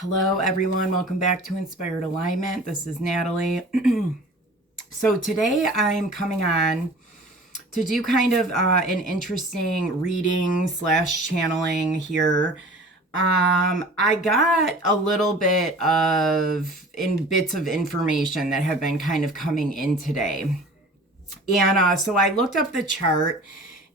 Hello, everyone. Welcome back to Inspired Alignment. This is Natalie. So today I'm coming on to do kind of an interesting reading slash channeling here. I got a little bit of bits of information that have been kind of coming in today. And so I looked up the chart,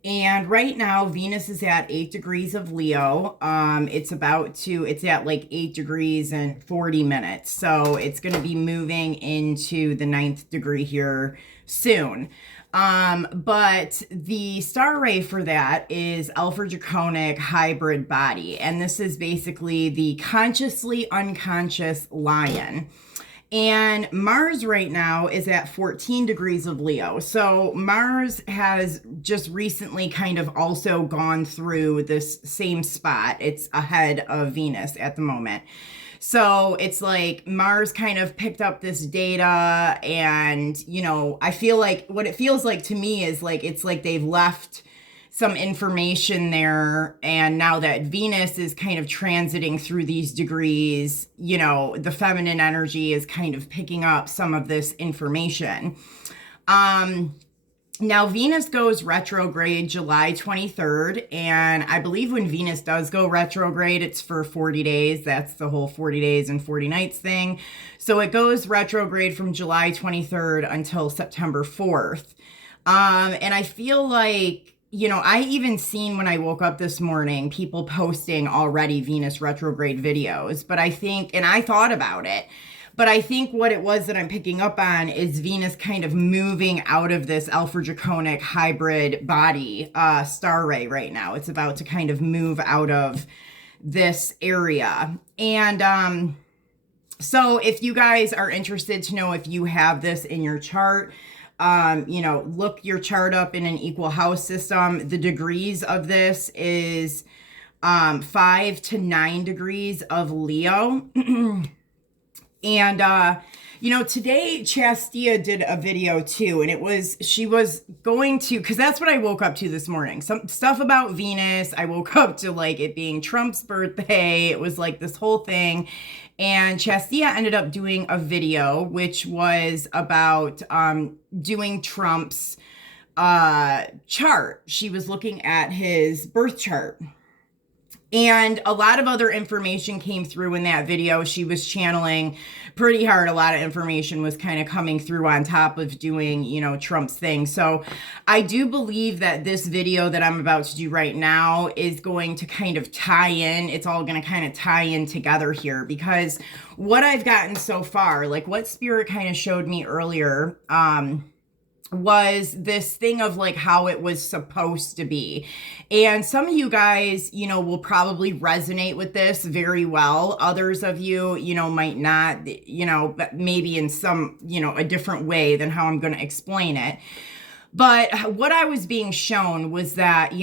and right now Venus is at 8 degrees of Leo. It's at like 8 degrees and 40 minutes. So it's going to be moving into the ninth degree here soon. But the star ray for that is Alpha Draconic Hybrid Body. And this is basically the consciously unconscious lion. And Mars right now is at 14 degrees of Leo. So Mars has just recently kind of also gone through this same spot. It's ahead of Venus at the moment. So it's like Mars kind of picked up this data, and, I feel like what it feels like to me is like it's like they've left some information there, and now that Venus is kind of transiting through these degrees, the feminine energy is kind of picking up some of this information. Now Venus goes retrograde July 23rd, and I believe when Venus does go retrograde, it's for 40 days. That's the whole 40 days and 40 nights thing. So it goes retrograde from July 23rd until September 4th. And I feel like, I even seen when I woke up this morning, people posting already Venus retrograde videos, but I thought about it, but I think what it was that I'm picking up on is Venus kind of moving out of this Alpha Draconic Hybrid Body star ray right now. It's about to kind of move out of this area. And so if you guys are interested to know if you have this in your chart, look your chart up in an equal house system. The degrees of this is 5 to 9 degrees of Leo. And today Chastia did a video too, and she was going to, because that's what I woke up to this morning, some stuff about Venus. I woke up to like it being Trump's birthday. It was like this whole thing. And Chastia ended up doing a video which was about doing Trump's chart. She was looking at his birth chart. And a lot of other information came through in that video. She was channeling pretty hard. A lot of information was kind of coming through on top of doing, Trump's thing. So I do believe that this video that I'm about to do right now is going to kind of tie in. It's all going to kind of tie in together here, because what I've gotten so far, like what Spirit kind of showed me earlier, was this thing of like how it was supposed to be. And some of you guys, will probably resonate with this very well. Others of you, might not, but maybe in some, a different way than how I'm going to explain it. But what I was being shown was that,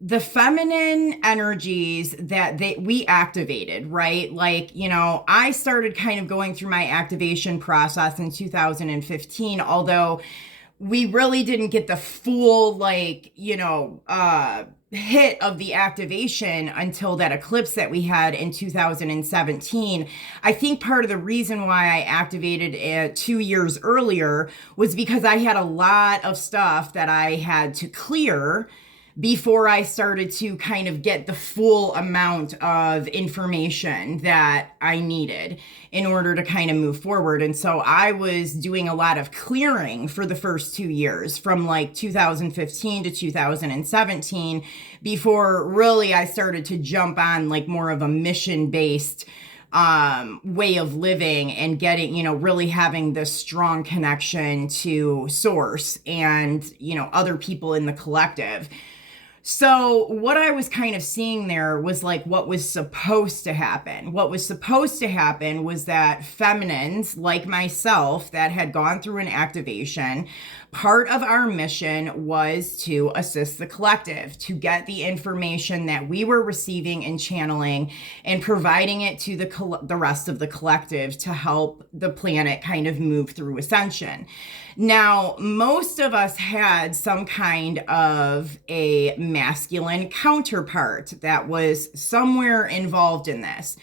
the feminine energies that we activated, right? Like, I started kind of going through my activation process in 2015, although we really didn't get the full, like, hit of the activation until that eclipse that we had in 2017. I think part of the reason why I activated it 2 years earlier was because I had a lot of stuff that I had to clear before I started to kind of get the full amount of information that I needed in order to kind of move forward. And so I was doing a lot of clearing for the first 2 years, from like 2015 to 2017, before really I started to jump on like more of a mission-based way of living and getting, really having this strong connection to source and, other people in the collective. So what I was kind of seeing there was like what was supposed to happen. What was supposed to happen was that feminines like myself that had gone through an activation, part of our mission was to assist the collective, to get the information that we were receiving and channeling and providing it to the rest of the collective to help the planet kind of move through ascension. Now, most of us had some kind of a masculine counterpart that was somewhere involved in this.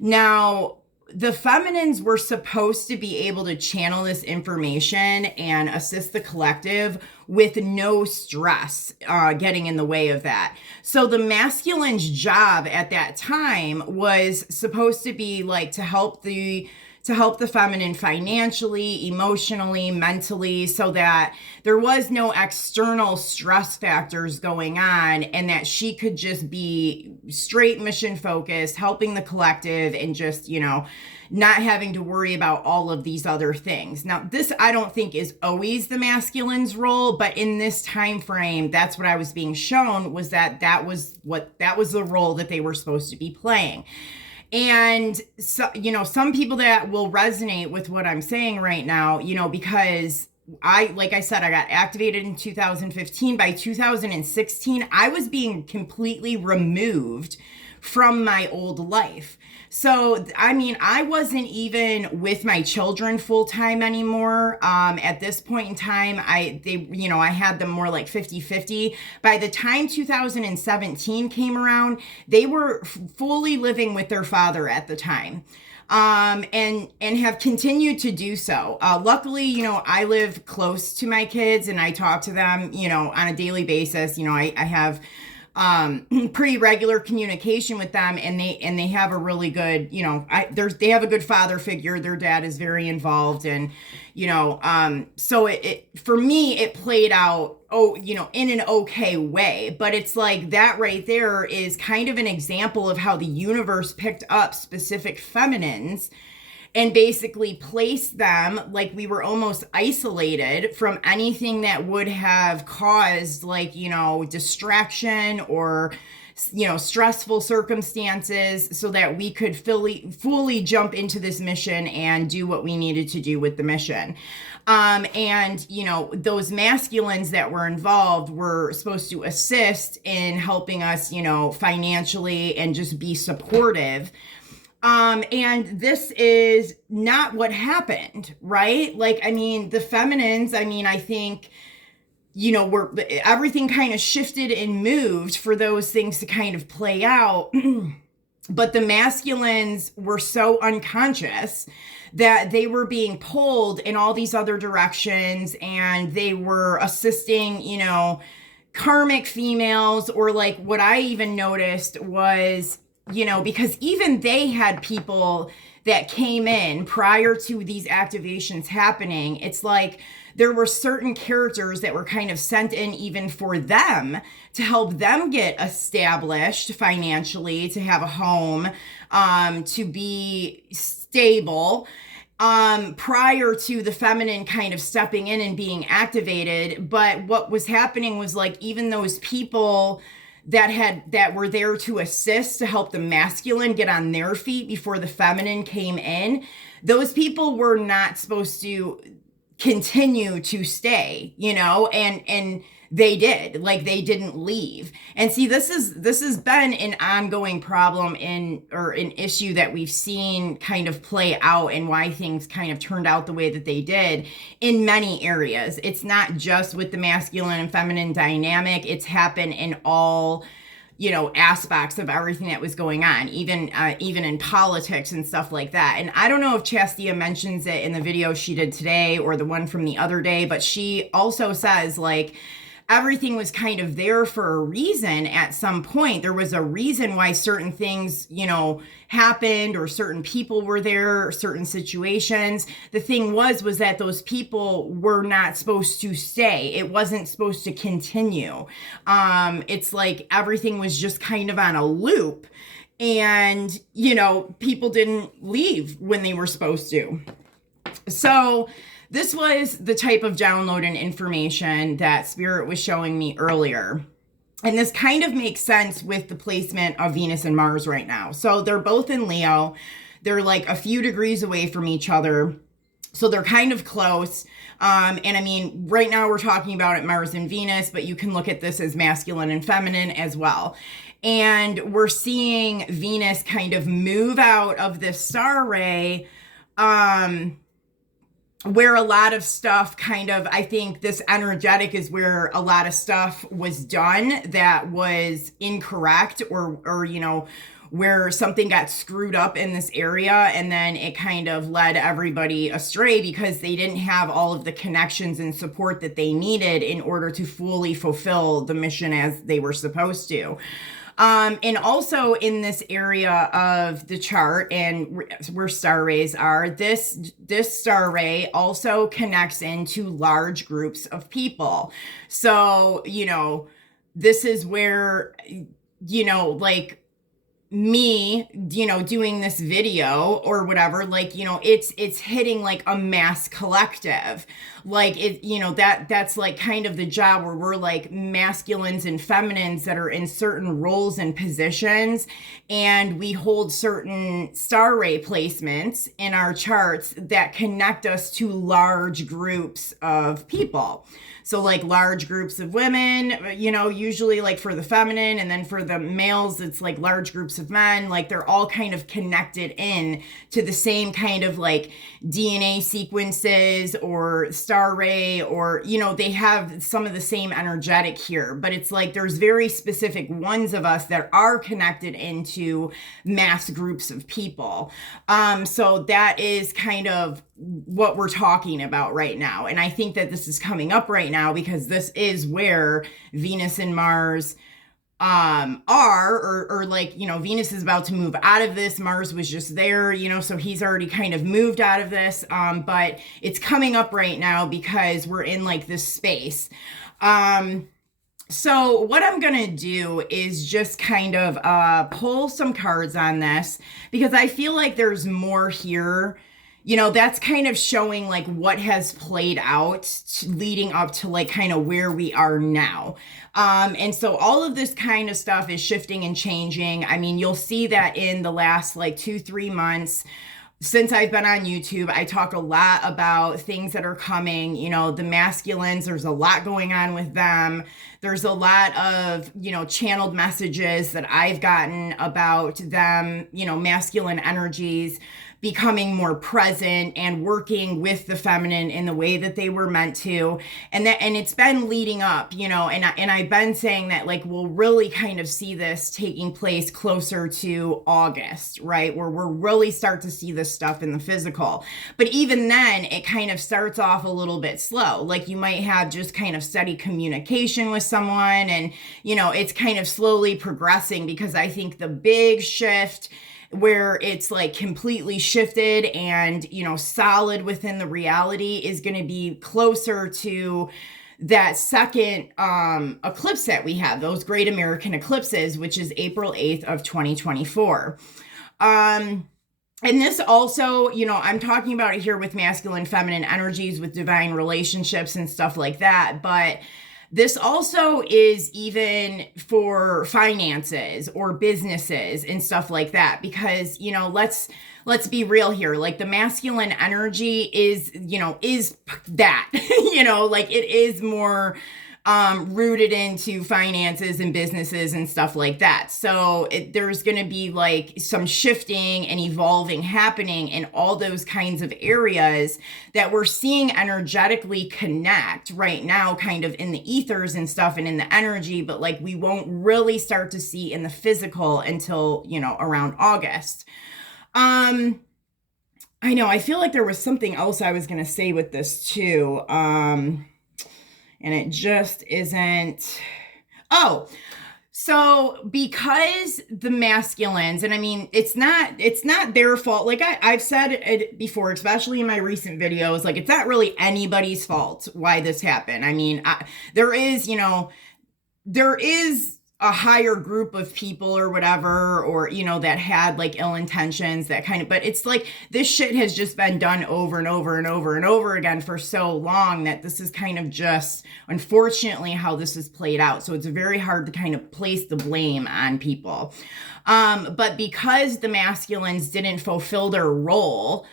Now, the feminines were supposed to be able to channel this information and assist the collective with no stress getting in the way of that. So the masculine's job at that time was supposed to be like to help the feminine financially, emotionally, mentally, so that there was no external stress factors going on and that she could just be straight mission focused, helping the collective and just, not having to worry about all of these other things. Now, this I don't think is always the masculine's role, but in this time frame, that's what I was being shown, was that was the role that they were supposed to be playing. And so, some people that will resonate with what I'm saying right now, because like I said, I got activated in 2015. By 2016, I was being completely removed from my old life. So, I wasn't even with my children full time anymore. At this point in time, I had them more like 50-50. By the time 2017 came around, they were fully living with their father at the time. And have continued to do so. Luckily, I live close to my kids and I talk to them, on a daily basis. I have pretty regular communication with them, and they have a really good, they have a good father figure. Their dad is very involved, and so it for me it played out in an okay way. But it's like that right there is kind of an example of how the universe picked up specific feminines and basically placed them, like we were almost isolated from anything that would have caused distraction or stressful circumstances, so that we could fully jump into this mission and do what we needed to do with the mission. And those masculines that were involved were supposed to assist in helping us, financially and just be supportive. And this is not what happened, right? The feminines, I think, everything kind of shifted and moved for those things to kind of play out. But the masculines were so unconscious that they were being pulled in all these other directions, and they were assisting, karmic females, or like what I even noticed was, because even they had people that came in prior to these activations happening. It's like there were certain characters that were kind of sent in even for them to help them get established financially, to have a home, to be stable, prior to the feminine kind of stepping in and being activated. But what was happening was, like, even those people that were there to assist, to help the masculine get on their feet before the feminine came in, those people were not supposed to continue to stay, and they did. Like, they didn't leave. And see, this has been an ongoing problem or an issue that we've seen kind of play out, and why things kind of turned out the way that they did in many areas. It's not just with the masculine and feminine dynamic. It's happened in all, aspects of everything that was going on, even in politics and stuff like that. And I don't know if Chastia mentions it in the video she did today or the one from the other day, but she also says, like, everything was kind of there for a reason. At some point, there was a reason why certain things, happened, or certain people were there, or certain situations. The thing was that those people were not supposed to stay. It wasn't supposed to continue. It's like everything was just kind of on a loop, and, people didn't leave when they were supposed to. So this was the type of download and information that Spirit was showing me earlier. And this kind of makes sense with the placement of Venus and Mars right now. So they're both in Leo. They're like a few degrees away from each other. So they're kind of close. And right now we're talking about it, Mars and Venus, but you can look at this as masculine and feminine as well. And we're seeing Venus kind of move out of this star ray, where a lot of stuff I think this energetic is where a lot of stuff was done that was incorrect, or where something got screwed up in this area, and then it kind of led everybody astray because they didn't have all of the connections and support that they needed in order to fully fulfill the mission as they were supposed to. And also in this area of the chart and where star rays are, this star ray also connects into large groups of people. So, this is where, like me, doing this video or whatever, like, it's hitting like a mass collective. Like that's like kind of the job where we're like masculines and feminines that are in certain roles and positions, and we hold certain star ray placements in our charts that connect us to large groups of people. So like large groups of women, usually like for the feminine, and then for the males, it's like large groups of men. Like they're all kind of connected in to the same kind of like DNA sequences or star ray, or, they have some of the same energetic here, but it's like there's very specific ones of us that are connected into mass groups of people. So that is kind of what we're talking about right now. And I think that this is coming up right now because this is where Venus and Mars are, or like, Venus is about to move out of this. Mars was just there, so he's already kind of moved out of this. But it's coming up right now because we're in like this space. So what I'm going to do is just kind of pull some cards on this because I feel like there's more here. That's kind of showing like what has played out leading up to like kind of where we are now. And so all of this kind of stuff is shifting and changing. I mean, you'll see that in the last like 2-3 months. Since I've been on YouTube, I talk a lot about things that are coming, the masculines, there's a lot going on with them. There's a lot of, channeled messages that I've gotten about them, masculine energies becoming more present and working with the feminine in the way that they were meant to. And it's been leading up, and I've been saying that like we'll really kind of see this taking place closer to August, right? Where we'll really start to see this stuff in the physical. But even then it kind of starts off a little bit slow. Like you might have just kind of steady communication with someone, and it's kind of slowly progressing, because I think the big shift where it's like completely shifted and, solid within the reality is going to be closer to that second eclipse that we have, those great American eclipses, which is April 8th of 2024. And this also, I'm talking about it here with masculine, feminine energies, with divine relationships and stuff like that. But this also is even for finances or businesses and stuff like that, because, let's be real here. Like the masculine energy is that, like it is more rooted into finances and businesses and stuff like that. So there's going to be like some shifting and evolving happening in all those kinds of areas that we're seeing energetically connect right now, kind of in the ethers and stuff and in the energy, but like we won't really start to see in the physical until, around August. I know, I feel like there was something else I was going to say with this too. And it just isn't. Oh, so because the masculines, and I mean, it's not their fault. Like I've said it before, especially in my recent videos, like it's not really anybody's fault why this happened. I mean, there is a higher group of people or whatever, or, that had like ill intentions, that kind of, but it's like this shit has just been done over and over and over and over again for so long that this is kind of just, unfortunately, how this is played out. So it's very hard to kind of place the blame on people. But because the masculines didn't fulfill their role,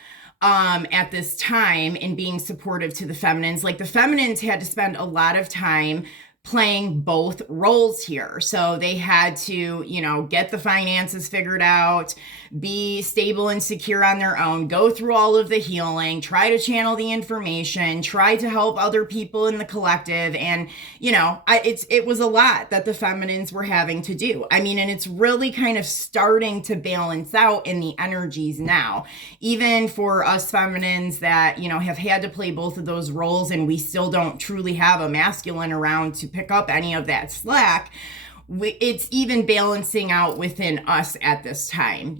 at this time in being supportive to the feminines, like the feminines had to spend a lot of time playing both roles here. So they had to, get the finances figured out, be stable and secure on their own, go through all of the healing, try to channel the information, try to help other people in the collective. And, it was a lot that the feminines were having to do. I mean, and it's really kind of starting to balance out in the energies now, even for us feminines that, have had to play both of those roles, and we still don't truly have a masculine around to pick up any of that slack. It's even balancing out within us at this time,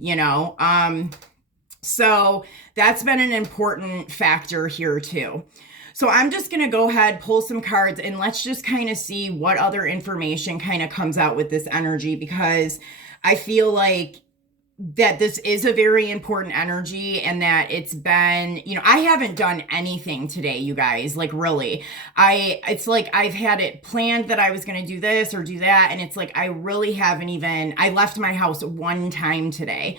so that's been an important factor here too. So I'm just going to go ahead, pull some cards, and let's just kind of see what other information kind of comes out with this energy, because I feel like that this is a very important energy, and that it's been, I haven't done anything today, you guys, like really. It's like I've had it planned that I was going to do this or do that, and it's like I really haven't even, I left my house one time today.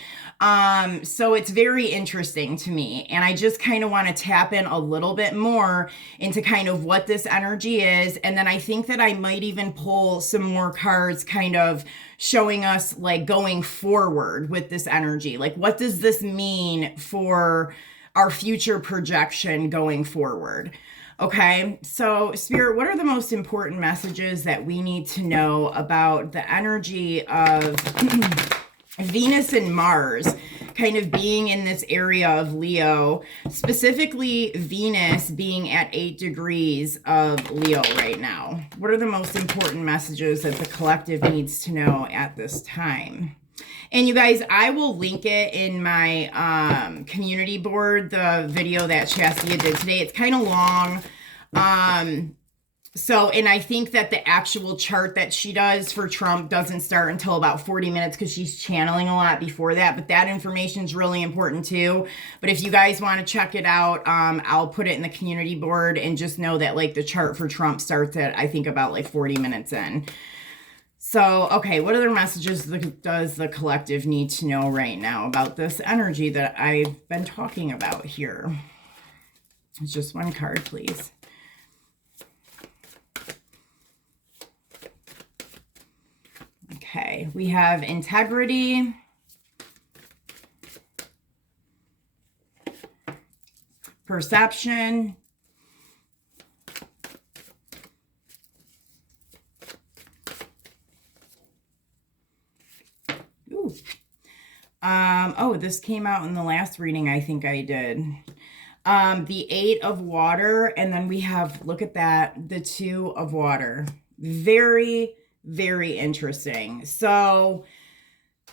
So it's very interesting to me, and I just kind of want to tap in a little bit more into kind of what this energy is, and then I think that I might even pull some more cards kind of showing us like going forward with this energy. Like, what does this mean for our future projection going forward? Okay, so Spirit, what are the most important messages that we need to know about the energy of Venus and Mars kind of being in this area of Leo, specifically Venus being at 8 degrees of Leo right now? What are the most important messages that the collective needs to know at this time? And you guys, I will link it in my community board, the video that Shastia did today. It's kind of long. And I think that the actual chart that she does for Trump doesn't start until about 40 minutes because she's channeling a lot before that. But that information is really important too. But if you guys want to check it out, I'll put it in the community board, and just know that like the chart for Trump starts at, I think, about like 40 minutes in. So, okay, what other messages does the collective need to know right now about this energy that I've been talking about here? It's just one card, please. Okay, we have integrity, perception, this came out in the last reading I think I did. The 8 of water, and then we have, look at that, the 2 of water. Very, very interesting. So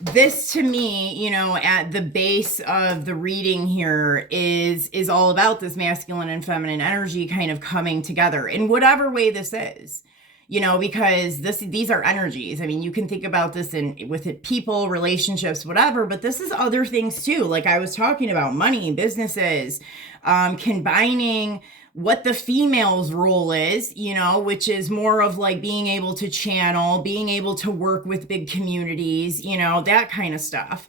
this to me, at the base of the reading here is all about this masculine and feminine energy kind of coming together in whatever way this is. Because these are energies. I mean, you can think about this with it, people, relationships, whatever, but this is other things too. Like I was talking about money, businesses, combining what the female's role is, which is more of like being able to channel, being able to work with big communities, that kind of stuff.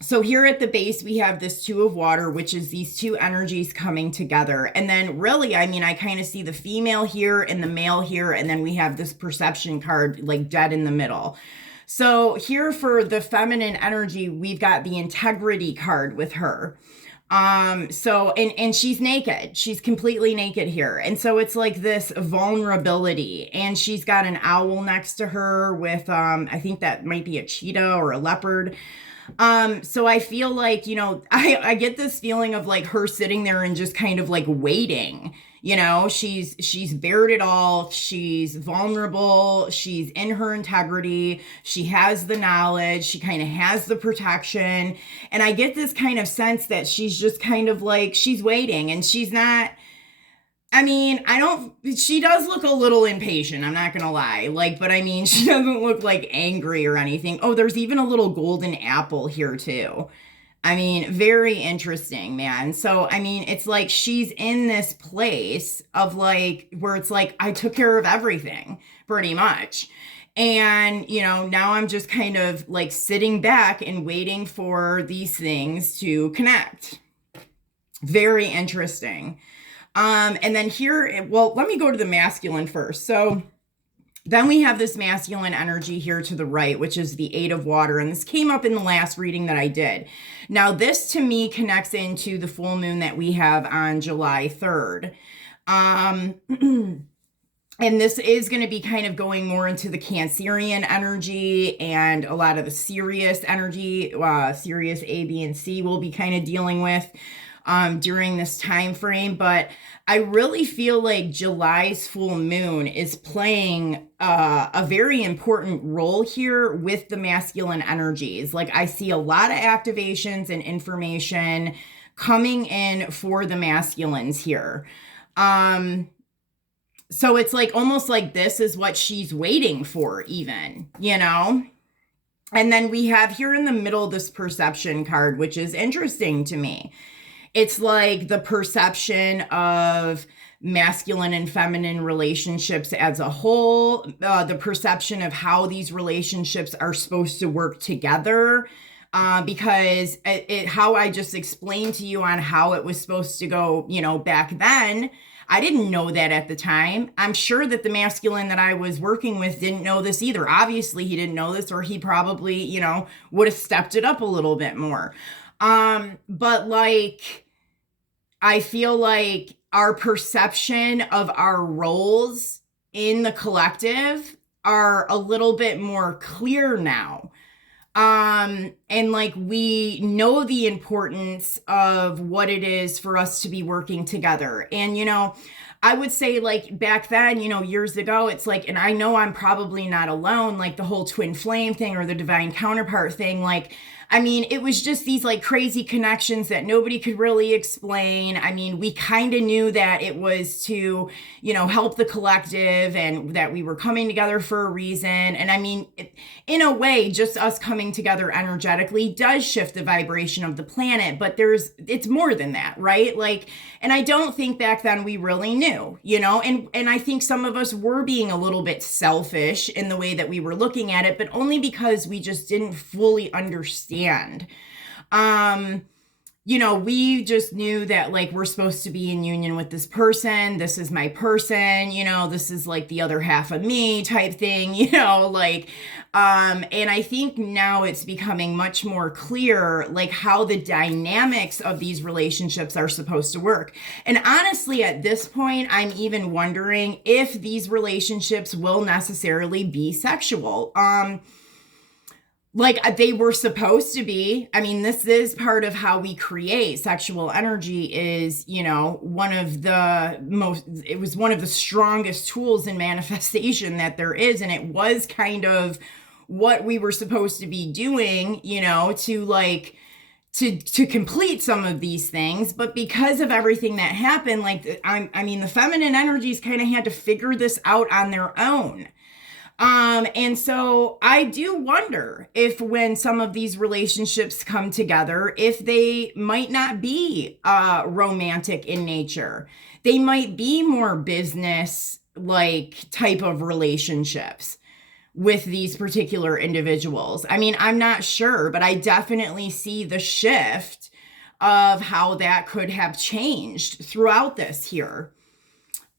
So here at the base, we have this 2 of water, which is these two energies coming together. And then really, I mean, I kind of see the female here and the male here. And then we have this perception card like dead in the middle. So here for the feminine energy, we've got the integrity card with her. And she's naked. She's completely naked here. And so it's like this vulnerability, and she's got an owl next to her with, I think that might be a cheetah or a leopard. So I feel like, I get this feeling of like her sitting there and just kind of like waiting, she's bared it all. She's vulnerable. She's in her integrity. She has the knowledge. She kind of has the protection. And I get this kind of sense that she's just kind of like, she's waiting, and she's not, she does look a little impatient. I'm not going to lie. But I mean, she doesn't look like angry or anything. Oh, there's even a little golden apple here too. I mean, very interesting, man. So, I mean, it's like she's in this place of like, where it's like, I took care of everything pretty much. And, now I'm just kind of like sitting back and waiting for these things to connect. Very interesting. And then here, well, let me go to the masculine first. So then we have this masculine energy here to the right, which is the Eight of Water. And this came up in the last reading that I did. Now, this to me connects into the full moon that we have on July 3rd. And this is going to be kind of going more into the Cancerian energy, and a lot of the Sirius energy, Sirius A, B, and C will be kind of dealing with during this time frame. But I really feel like July's full moon is playing a very important role here with the masculine energies. Like, I see a lot of activations and information coming in for the masculines here. So it's like almost like this is what she's waiting for, even, you know? And then we have here in the middle this perception card, which is interesting to me. It's like the perception of masculine and feminine relationships as a whole, the perception of how these relationships are supposed to work together. Because how I just explained to you on how it was supposed to go, you know, back then, I didn't know that at the time. I'm sure that the masculine that I was working with didn't know this either. Obviously, he didn't know this, or he probably, you know, would have stepped it up a little bit more. But like, I feel like our perception of our roles in the collective are a little bit more clear now. And like, we know the importance of what it is for us to be working together. And, you know, I would say like back then, you know, years ago, it's like, and I know I'm probably not alone, like the whole twin flame thing or the divine counterpart thing, like, I mean, it was just these like crazy connections that nobody could really explain. I mean, we kind of knew that it was to, you know, help the collective and that we were coming together for a reason. And I mean, in a way, just us coming together energetically does shift the vibration of the planet, but it's more than that, right? Like, and I don't think back then we really knew, you know, and I think some of us were being a little bit selfish in the way that we were looking at it, but only because we just didn't fully understand. You know, we just knew that like we're supposed to be in union with this person. This is my person, you know, this is like the other half of me type thing, you know, like, and I think now it's becoming much more clear, like how the dynamics of these relationships are supposed to work. And honestly, at this point, I'm even wondering if these relationships will necessarily be sexual. Like they were supposed to be. I mean, this is part of how we create sexual energy is, you know, it was one of the strongest tools in manifestation that there is. And it was kind of what we were supposed to be doing, you know, to like, to complete some of these things. But because of everything that happened, like, I mean, the feminine energies kind of had to figure this out on their own. And so I do wonder if when some of these relationships come together, if they might not be romantic in nature, they might be more business like type of relationships with these particular individuals. I mean, I'm not sure, but I definitely see the shift of how that could have changed throughout this here.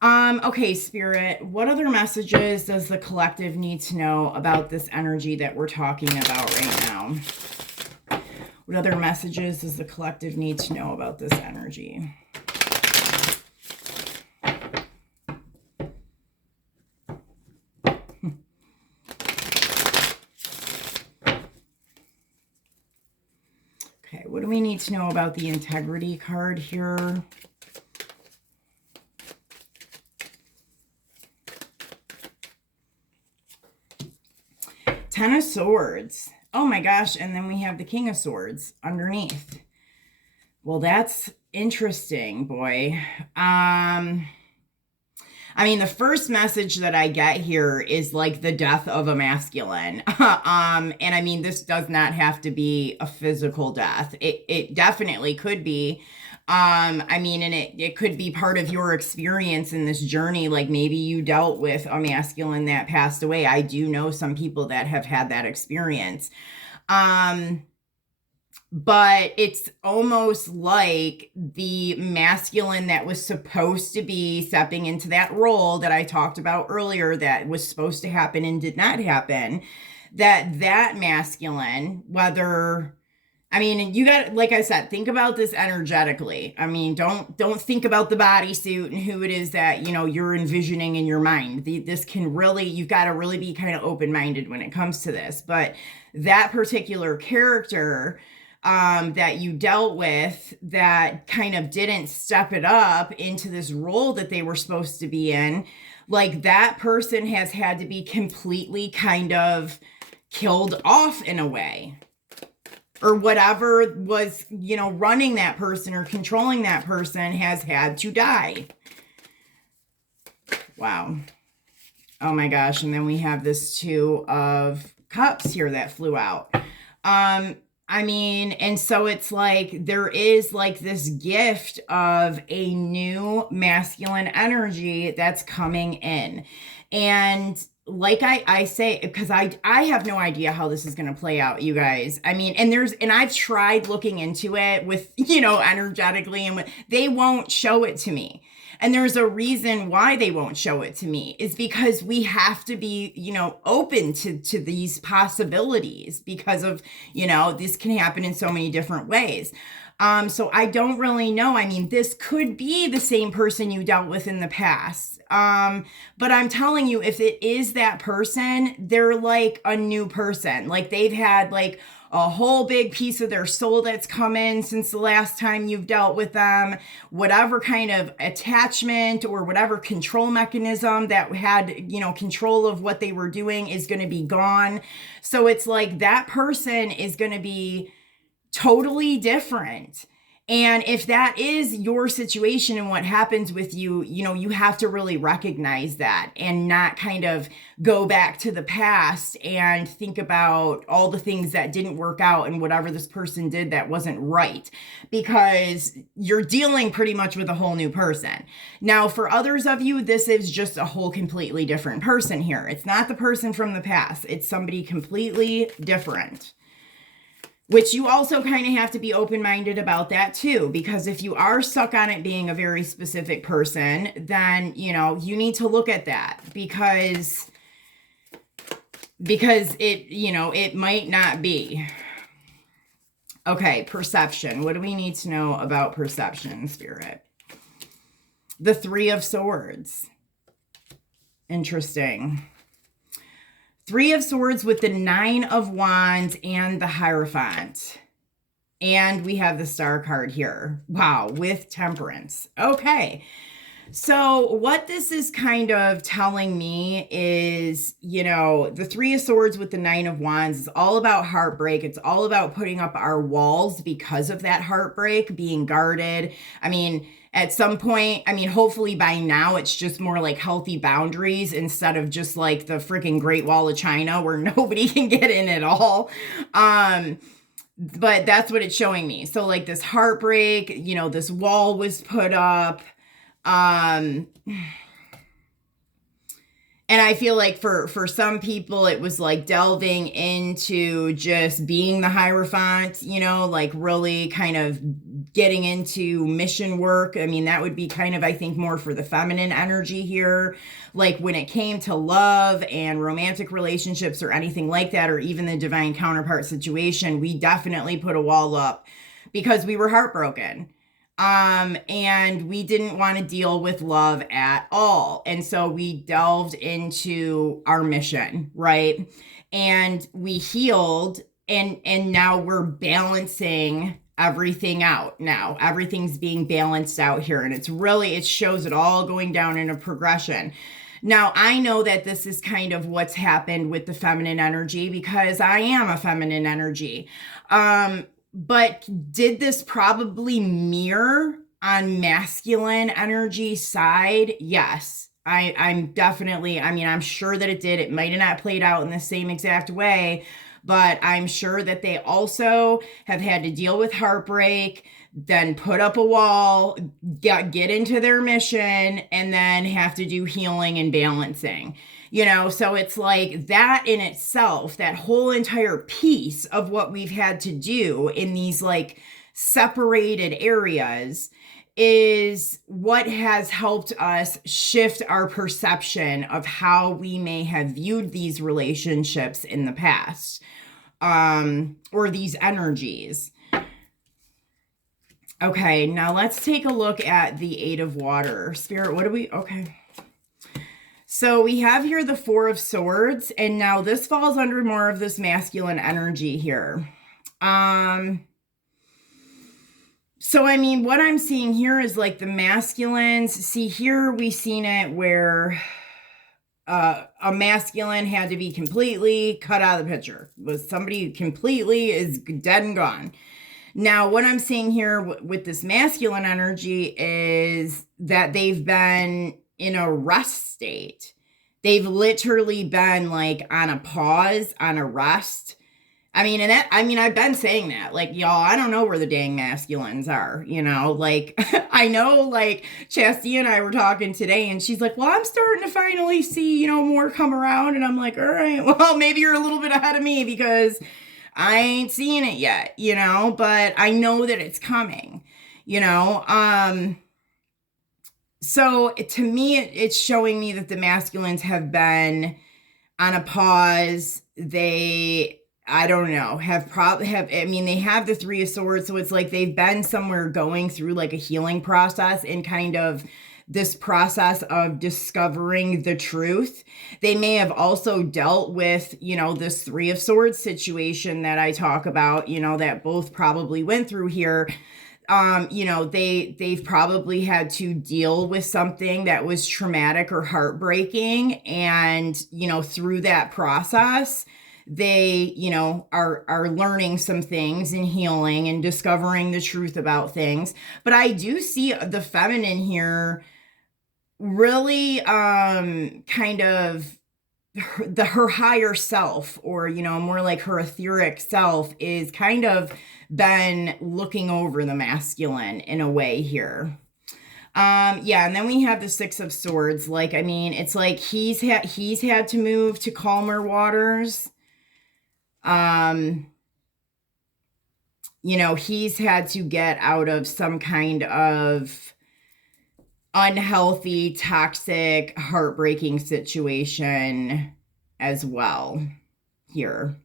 Okay, Spirit, what other messages does the collective need to know about this energy that we're talking about right now? What other messages does the collective need to know about this energy? Okay, what do we need to know about the integrity card here? Ten of Swords. Oh my gosh. And then we have the King of Swords underneath. Well, that's interesting, boy. I mean, the first message that I get here is like the death of a masculine. And I mean, this does not have to be a physical death. It definitely could be. I mean, and it could be part of your experience in this journey. Like maybe you dealt with a masculine that passed away. I do know some people that have had that experience. but it's almost like the masculine that was supposed to be stepping into that role that I talked about earlier, that was supposed to happen and did not happen, that masculine, whether, I mean, you got, like I said, think about this energetically. I mean, don't think about the bodysuit and who it is that, you're envisioning in your mind. This can really, you've got to really be kind of open-minded when it comes to this. But that particular character that you dealt with, that kind of didn't step it up into this role that they were supposed to be in, like, that person has had to be completely kind of killed off in a way, or whatever was, running that person or controlling that person has had to die. Wow. Oh my gosh. And then we have this Two of Cups here that flew out. I mean, and so it's like there is like this gift of a new masculine energy that's coming in. And like I say, because I have no idea how this is going to play out, you guys. I mean, and I've tried looking into it with, energetically, and they won't show it to me. And there's a reason why they won't show it to me, is because we have to be, open to these possibilities, because of, this can happen in so many different ways. So I don't really know. I mean, this could be the same person you dealt with in the past. But I'm telling you, if it is that person, they're like a new person. Like, they've had like a whole big piece of their soul that's come in since the last time you've dealt with them. Whatever kind of attachment or whatever control mechanism that had, control of what they were doing is going to be gone. So it's like that person is going to be totally different. And if that is your situation and what happens with you, you have to really recognize that and not kind of go back to the past and think about all the things that didn't work out and whatever this person did that wasn't right, because you're dealing pretty much with a whole new person. Now, for others of you, this is just a whole completely different person here. It's not the person from the past. It's somebody completely different. Which you also kind of have to be open-minded about that too, because if you are stuck on it being a very specific person, then, you need to look at that, because it, it might not be. Okay, perception. What do we need to know about perception, Spirit? The Three of Swords. Interesting. Three of Swords with the Nine of Wands and the Hierophant. And we have the Star card here. Wow, with Temperance. Okay. So what this is kind of telling me is, the Three of Swords with the Nine of Wands is all about heartbreak. It's all about putting up our walls because of that heartbreak, being guarded. I mean, at some point, hopefully by now, it's just more like healthy boundaries instead of just like the freaking Great Wall of China where nobody can get in at all. But that's what it's showing me. So like this heartbreak, this wall was put up. And I feel like for some people, it was like delving into just being the Hierophant, like really kind of getting into mission work. I mean, that would be kind of, I think, more for the feminine energy here. Like when it came to love and romantic relationships or anything like that, or even the divine counterpart situation, we definitely put a wall up because we were heartbroken. And we didn't want to deal with love at all. And so we delved into our mission, right? And we healed, and now we're balancing everything out. Now everything's being balanced out here. And it shows it all going down in a progression. Now, I know that this is kind of what's happened with the feminine energy because I am a feminine energy. But did this probably mirror on masculine energy side? Yes. I'm definitely, I'm sure that it did. It might have not played out in the same exact way, but I'm sure that they also have had to deal with heartbreak, then put up a wall, get into their mission, and then have to do healing and balancing. So it's like that in itself, that whole entire piece of what we've had to do in these like separated areas is what has helped us shift our perception of how we may have viewed these relationships in the past, or these energies. Okay, now let's take a look at the Eight of Water. Spirit, what do we... Okay. So we have here the Four of Swords, and now this falls under more of this masculine energy here. So, I mean, what I'm seeing here is like the masculines. See, here we've seen it where a masculine had to be completely cut out of the picture. Was somebody completely is dead and gone. Now, what I'm seeing here with this masculine energy is that they've been in a rest state. They've literally been like on a pause, on a rest. I've been saying that, like, y'all, I don't know where the dang masculines are, like, I know, like, Chastity and I were talking today, and she's like, well, I'm starting to finally see, more come around, and I'm like, all right, well, maybe you're a little bit ahead of me, because I ain't seeing it yet, but I know that it's coming, so to me, it's showing me that the masculines have been on a pause. They... I don't know, they have the Three of Swords, so it's like they've been somewhere going through like a healing process and kind of this process of discovering the truth. They may have also dealt with, this Three of Swords situation that I talk about, that both probably went through here. They've probably had to deal with something that was traumatic or heartbreaking, and, through that process, they, are learning some things and healing and discovering the truth about things. But I do see the feminine here really kind of her higher self, or, more like her etheric self, is kind of been looking over the masculine in a way here. And then we have the Six of Swords. Like, it's like he's had to move to calmer waters. He's had to get out of some kind of unhealthy, toxic, heartbreaking situation as well here.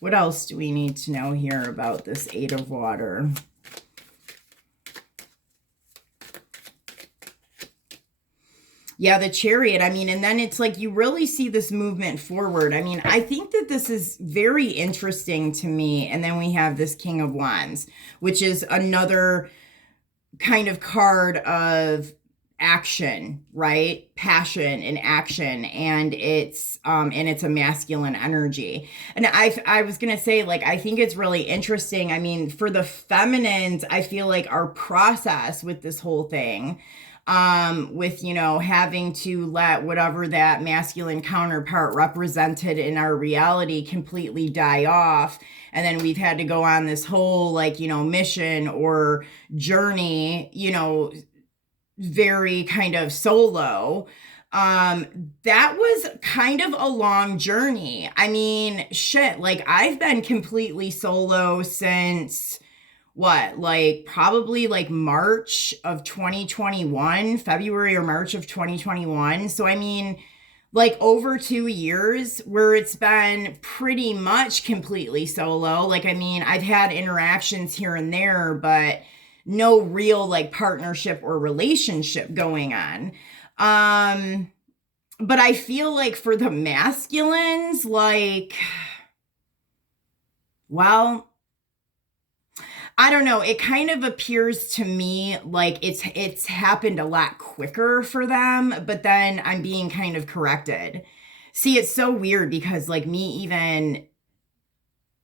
What else do we need to know here about this Eight of Water? Yeah, the Chariot. And then it's like you really see this movement forward. I think that this is very interesting to me. And then we have this King of Wands, which is another kind of card of action, right? Passion and action. And it's a masculine energy. And I was going to say, like, I think it's really interesting. For the feminines, I feel like our process with this whole thing, with, having to let whatever that masculine counterpart represented in our reality completely die off. And then we've had to go on this whole, like, mission or journey, very kind of solo. That was kind of a long journey. Like, I've been completely solo since... probably like March of 2021, February or March of 2021. So, like over 2 years where it's been pretty much completely solo. Like, I've had interactions here and there, but no real like partnership or relationship going on. But I feel like for the masculines, like, well, I don't know. It kind of appears to me like it's happened a lot quicker for them, but then I'm being kind of corrected. See, it's so weird because like me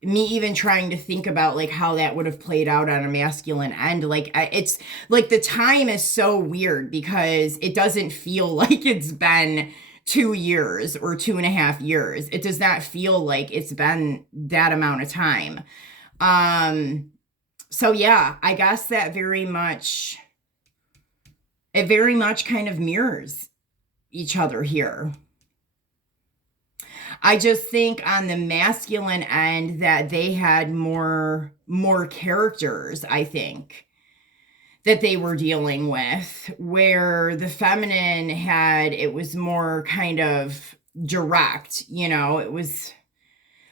even trying to think about like how that would have played out on a masculine end, like it's like the time is so weird because it doesn't feel like it's been 2 years or 2.5 years. It does not feel like it's been that amount of time. So yeah, I guess that it very much kind of mirrors each other here. I just think on the masculine end that they had more characters, I think, that they were dealing with, where the feminine it was more kind of direct,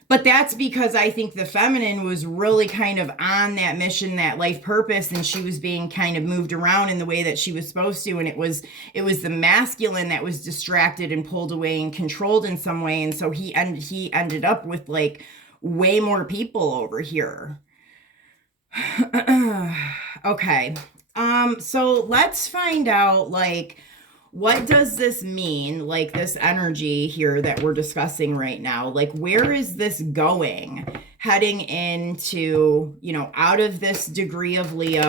but that's because I think the feminine was really kind of on that mission, that life purpose, and she was being kind of moved around in the way that she was supposed to. And it was the masculine that was distracted and pulled away and controlled in some way. And so he ended up with like way more people over here. Okay. So let's find out, like, what does this mean? Like, this energy here that we're discussing right now, like, where is this going? Heading into, out of this degree of Leo,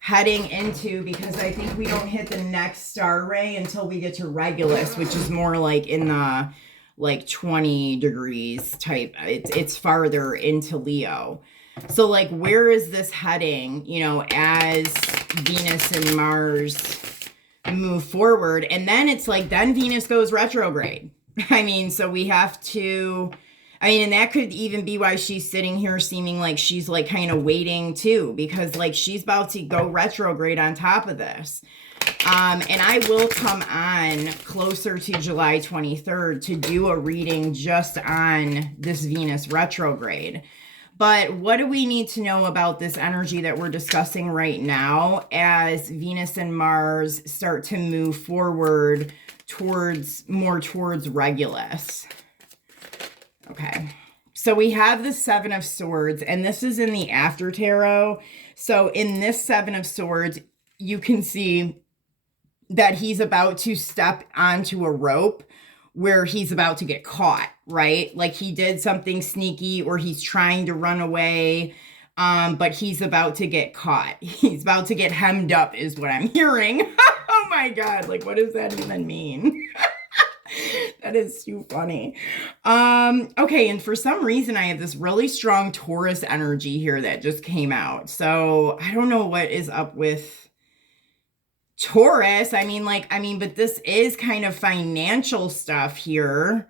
heading into, because I think we don't hit the next star ray until we get to Regulus, which is more like in the, like 20 degrees type. It's farther into Leo. So like, where is this heading, as Venus and Mars move forward? And then it's like, then Venus goes retrograde. I mean, so we have to, and that could even be why she's sitting here seeming like she's like kind of waiting too, because like she's about to go retrograde on top of this. And I will come on closer to July 23rd to do a reading just on this Venus retrograde. But what do we need to know about this energy that we're discussing right now as Venus and Mars start to move forward more towards Regulus? Okay. So we have the Seven of Swords, and this is in the After Tarot. So in this Seven of Swords, you can see that he's about to step onto a rope where he's about to get caught, right? Like he did something sneaky or he's trying to run away, but he's about to get caught. He's about to get hemmed up is what I'm hearing. Oh my God, like what does that even mean? That is too funny. Okay, and for some reason I have this really strong Taurus energy here that just came out. So I don't know what is up with Taurus. But this is kind of financial stuff here.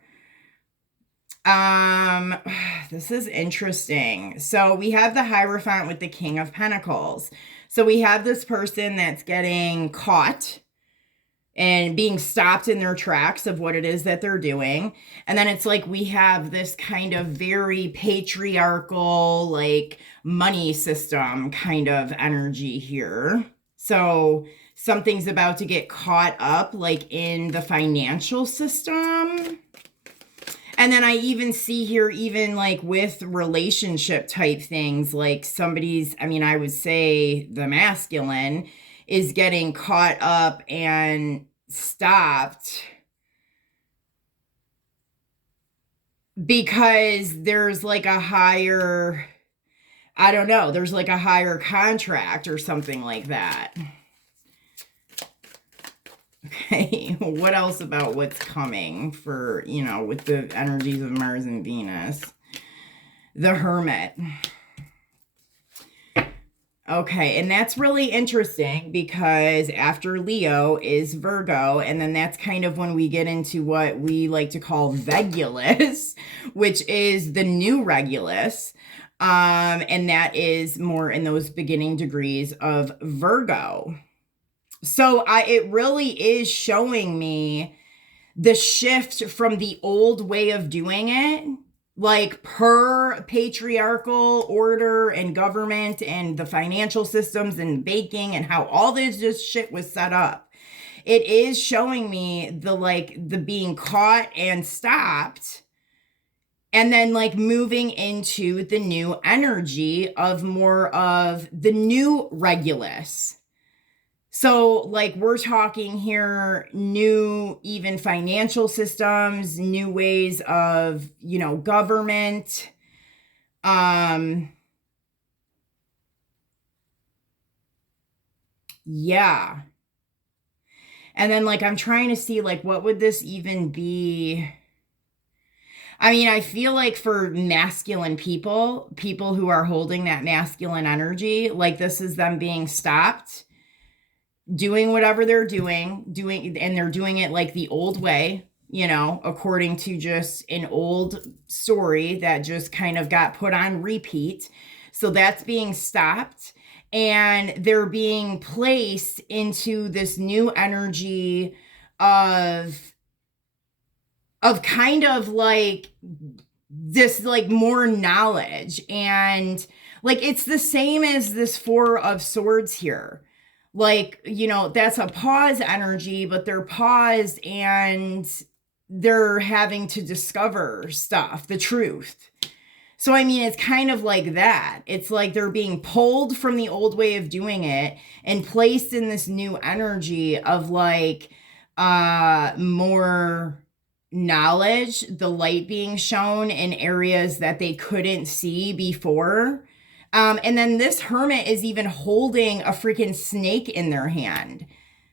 This is interesting. So we have the Hierophant with the King of Pentacles. So we have this person that's getting caught and being stopped in their tracks of what it is that they're doing. And then it's like we have this kind of very patriarchal, like money system kind of energy here. So something's about to get caught up like in the financial system. And then I even see here, even like with relationship type things, like I would say the masculine is getting caught up and stopped because there's like a higher, there's like a higher contract or something like that. Okay, what else about what's coming for, with the energies of Mars and Venus? The Hermit. Okay, and that's really interesting because after Leo is Virgo, and then that's kind of when we get into what we like to call Vegulus, which is the new Regulus. And that is more in those beginning degrees of Virgo. So it really is showing me the shift from the old way of doing it, like per patriarchal order and government and the financial systems and banking and how all this just shit was set up. It is showing me the being caught and stopped, and then like moving into the new energy of more of the new Regulus. So like we're talking here, new even financial systems, new ways of, government. Yeah. And then like I'm trying to see like what would this even be? I mean, I feel like for masculine people, people who are holding that masculine energy, like this is them being stopped doing whatever they're doing, and they're doing it like the old way, you know, according to just an old story that just kind of got put on repeat. So that's being stopped, and they're being placed into this new energy of kind of like this like more knowledge, and like it's the same as this Four of Swords here. Like, you know, that's a pause energy, but they're paused and they're having to discover stuff, the truth. So, I mean, it's kind of like that. It's like they're being pulled from the old way of doing it and placed in this new energy of like more knowledge, the light being shown in areas that they couldn't see before. And then this hermit is even holding a freaking snake in their hand.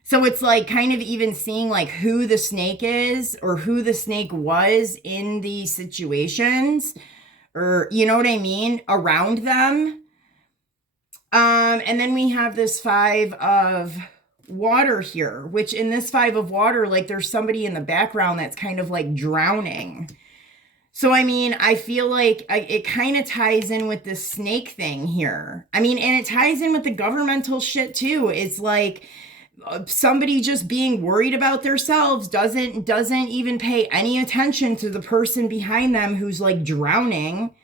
So it's like kind of even seeing like who the snake is or who the snake was in these situations, or you know what I mean, around them. And then we have this Five of Water here, which in this Five of Water, like there's somebody in the background that's kind of like drowning. So, I mean, I feel like it kind of ties in with this snake thing here. I mean, and it ties in with the governmental shit too. It's like somebody just being worried about themselves doesn't even pay any attention to the person behind them who's like drowning,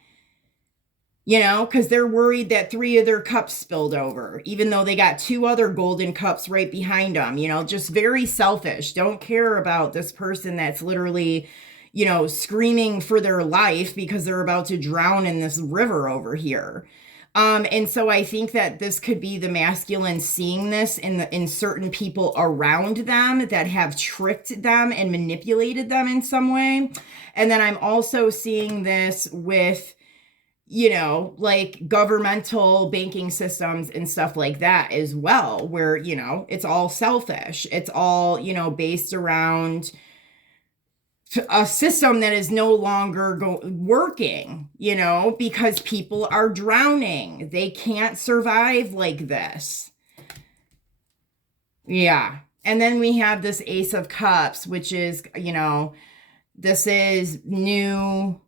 you know, because they're worried that 3 of their cups spilled over, even though they got 2 other golden cups right behind them, you know, just very selfish. Don't care about this person that's literally, you know, screaming for their life because they're about to drown in this river over here. And so I think that this could be the masculine seeing this in certain people around them that have tricked them and manipulated them in some way. And then I'm also seeing this with, you know, like governmental banking systems and stuff like that as well, where, you know, it's all selfish. It's all, you know, based around a system that is no longer working, you know, because people are drowning. They can't survive like this. Yeah. And then we have this Ace of Cups, which is, you know, this is new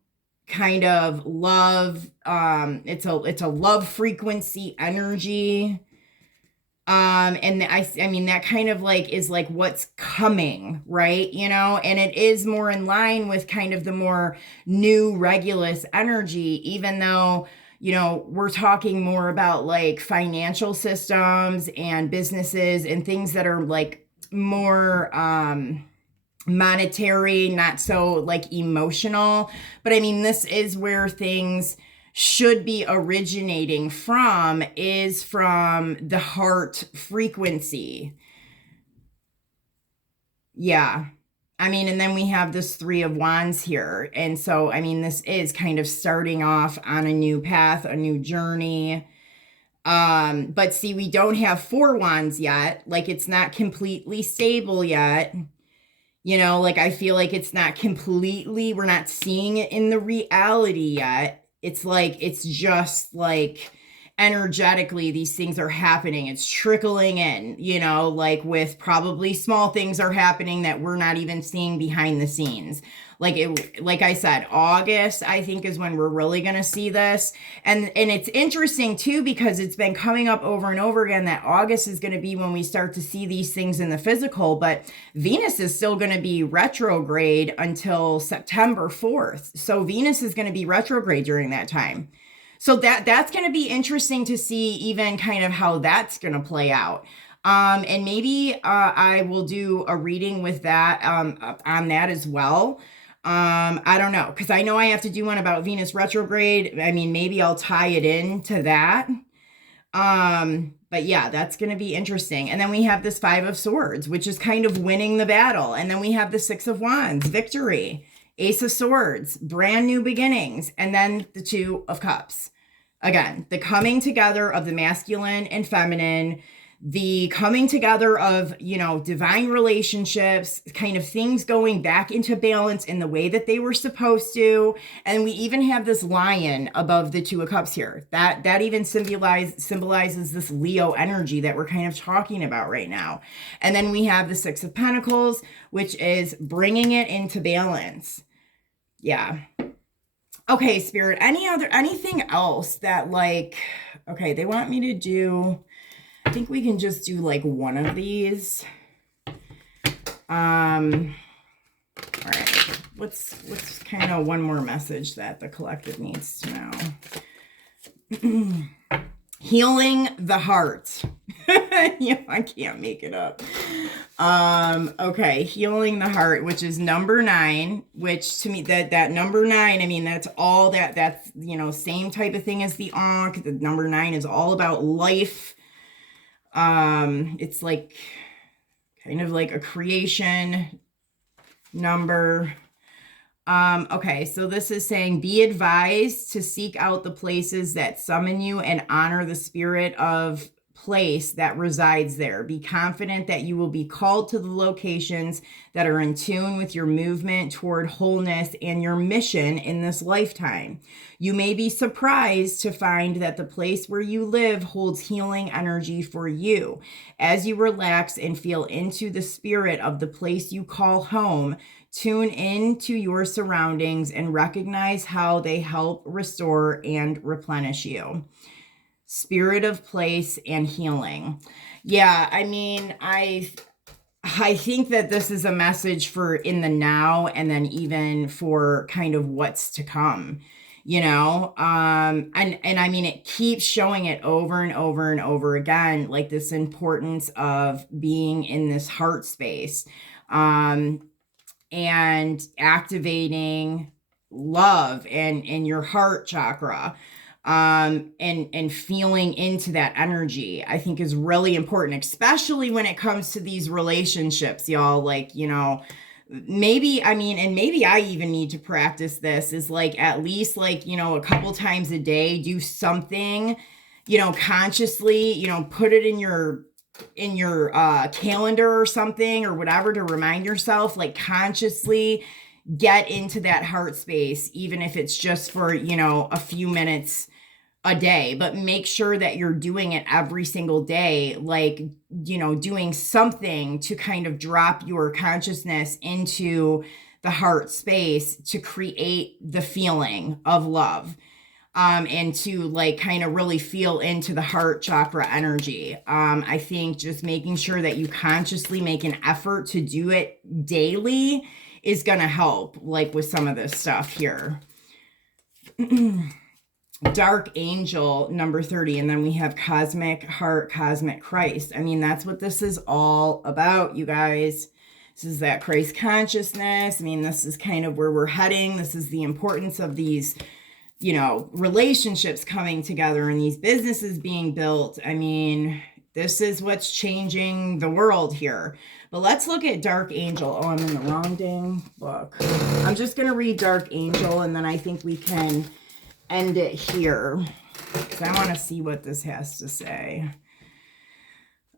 kind of love. It's a love frequency energy. And I mean, that kind of like is like what's coming, right? You know, and it is more in line with kind of the more new Regulus energy, even though, you know, we're talking more about like financial systems and businesses and things that are like more, monetary, not so like emotional. But I mean, this is where things should be originating from, is from the heart frequency. Yeah. I mean, and then we have this 3 of Wands here. And so, I mean, this is kind of starting off on a new path, a new journey. But see, we don't have 4 Wands yet. Like it's not completely stable yet. You know, like I feel like it's not completely, we're not seeing it in the reality yet. It's like, it's just like energetically, these things are happening. It's trickling in, you know, like with probably small things are happening that we're not even seeing behind the scenes. Like I said, August, I think, is when we're really going to see this. And it's interesting too, because it's been coming up over and over again that August is going to be when we start to see these things in the physical, but Venus is still going to be retrograde until September 4th. So Venus is going to be retrograde during that time. So that's going to be interesting to see even kind of how that's going to play out. And maybe I will do a reading with that on that as well. I don't know, because I know I have to do one about Venus retrograde. I mean, maybe I'll tie it in to that. But yeah, that's going to be interesting. And then we have this 5 of Swords, which is kind of winning the battle. And then we have the 6 of Wands, victory, Ace of Swords, brand new beginnings. And then the 2 of Cups. Again, the coming together of the masculine and feminine, the coming together of, divine relationships, kind of things going back into balance in the way that they were supposed to. And we even have this lion above the Two of Cups here. That even symbolizes this Leo energy that we're kind of talking about right now. And then we have the Six of Pentacles, which is bringing it into balance. Yeah. Okay, Spirit, anything else that okay, they want me to do, I think we can just do one of these. All right, what's kind of one more message that the collective needs to know? Healing the heart. Yeah, I can't make it up. Okay, healing the heart, which is number 9, which to me, that number 9, I mean, that's all that's, same type of thing as the Ankh. The number 9 is all about life. It's kind of like a creation number. Okay, so this is saying, be advised to seek out the places that summon you and honor the spirit of place that resides there. Be confident that you will be called to the locations that are in tune with your movement toward wholeness and your mission in this lifetime. You may be surprised to find that the place where you live holds healing energy for you. As you relax and feel into the spirit of the place you call home, tune into your surroundings and recognize how they help restore and replenish you. Spirit of place and healing. Yeah, I mean, I think that this is a message for in the now, and then even for kind of what's to come, and I mean, it keeps showing it over and over and over again, like this importance of being in this heart space, and activating love and your heart chakra. And feeling into that energy, I think is really important, especially when it comes to these relationships, y'all. Maybe I even need to practice this, is at least a couple times a day, do something, consciously, put it in your calendar or something or whatever, to remind yourself, consciously get into that heart space, even if it's just for, a few minutes a day, but make sure that you're doing it every single day, doing something to kind of drop your consciousness into the heart space to create the feeling of love, and to kind of really feel into the heart chakra energy. I think just making sure that you consciously make an effort to do it daily is going to help, with some of this stuff here. Dark Angel, number 30, and then we have Cosmic Heart, Cosmic Christ. I mean, that's what this is all about, you guys. This is that Christ consciousness. I mean, this is kind of where we're heading. This is the importance of these, relationships coming together and these businesses being built. I mean, this is what's changing the world here. But let's look at Dark Angel. Oh, I'm in the wrong dang book. I'm just going to read Dark Angel, and then I think we can end it here, because I want to see what this has to say.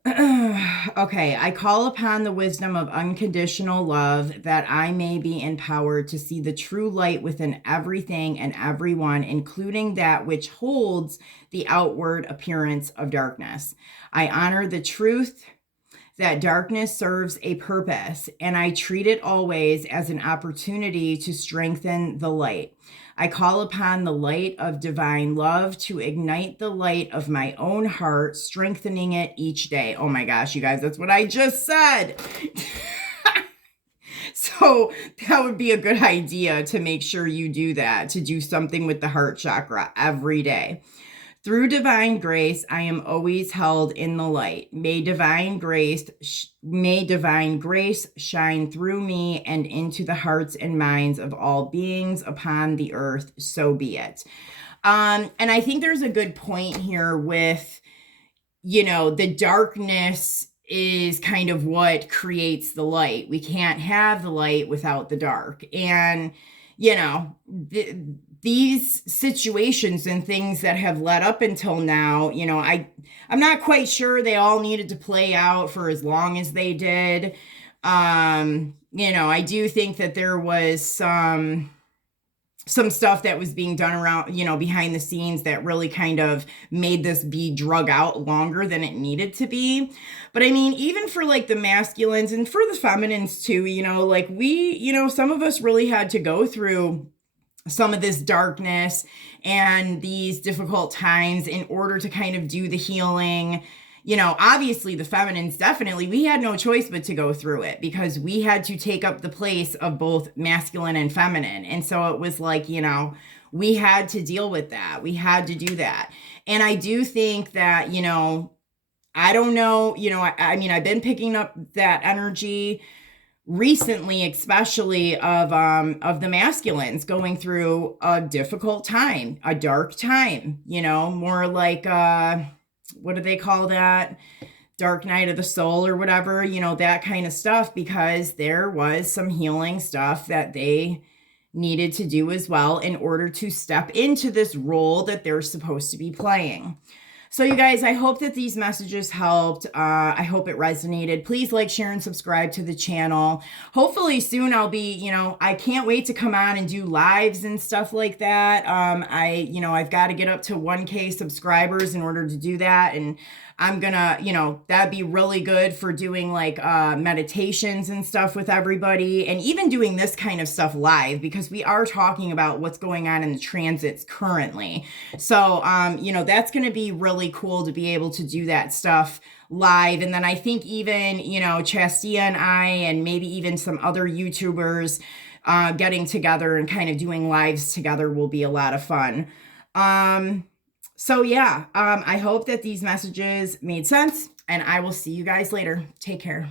Okay, I call upon the wisdom of unconditional love that I may be empowered to see the true light within everything and everyone, including that which holds the outward appearance of darkness. I honor the truth that darkness serves a purpose, and I treat it always as an opportunity to strengthen the light. I call upon the light of divine love to ignite the light of my own heart, strengthening it each day. Oh my gosh, you guys, that's what I just said. So that would be a good idea to make sure you do that, to do something with the heart chakra every day. Through divine grace, I am always held in the light. May divine grace shine through me and into the hearts and minds of all beings upon the earth. So be it. And I think there's a good point here with, the darkness is kind of what creates the light. We can't have the light without the dark. And you know, these situations and things that have led up until now, you know, I'm not quite sure they all needed to play out for as long as they did. You know, I do think that there was some stuff that was being done around, you know, behind the scenes that really kind of made this be drug out longer than it needed to be. But I mean, even for like the masculines and for the feminines too, you know, like we, you know, some of us really had to go through some of this darkness and these difficult times in order to kind of do the healing. You know, obviously the feminines, definitely, we had no choice but to go through it because we had to take up the place of both masculine and feminine. And so it was like, you know, we had to deal with that. We had to do that. And I do think that, you know, I don't know, you know, I mean, I've been picking up that energy recently, especially of the masculines going through a difficult time, a dark time, you know, more like what do they call that? Dark night of the soul or whatever, you know, that kind of stuff, because there was some healing stuff that they needed to do as well in order to step into this role that they're supposed to be playing. So you guys, I hope that these messages helped. I hope it resonated. Please like, share, and subscribe to the channel. Hopefully soon I'll be, you know, I can't wait to come on and do lives and stuff like that. You know, I've got to get up to 1K subscribers in order to do that. And I'm gonna, you know, that'd be really good for doing like meditations and stuff with everybody, and even doing this kind of stuff live, because we are talking about what's going on in the transits currently. So, you know, that's gonna be really cool to be able to do that stuff live. And then I think even, you know, Chastia and I, and maybe even some other YouTubers getting together and kind of doing lives together will be a lot of fun. So yeah, I hope that these messages made sense, and I will see you guys later. Take care.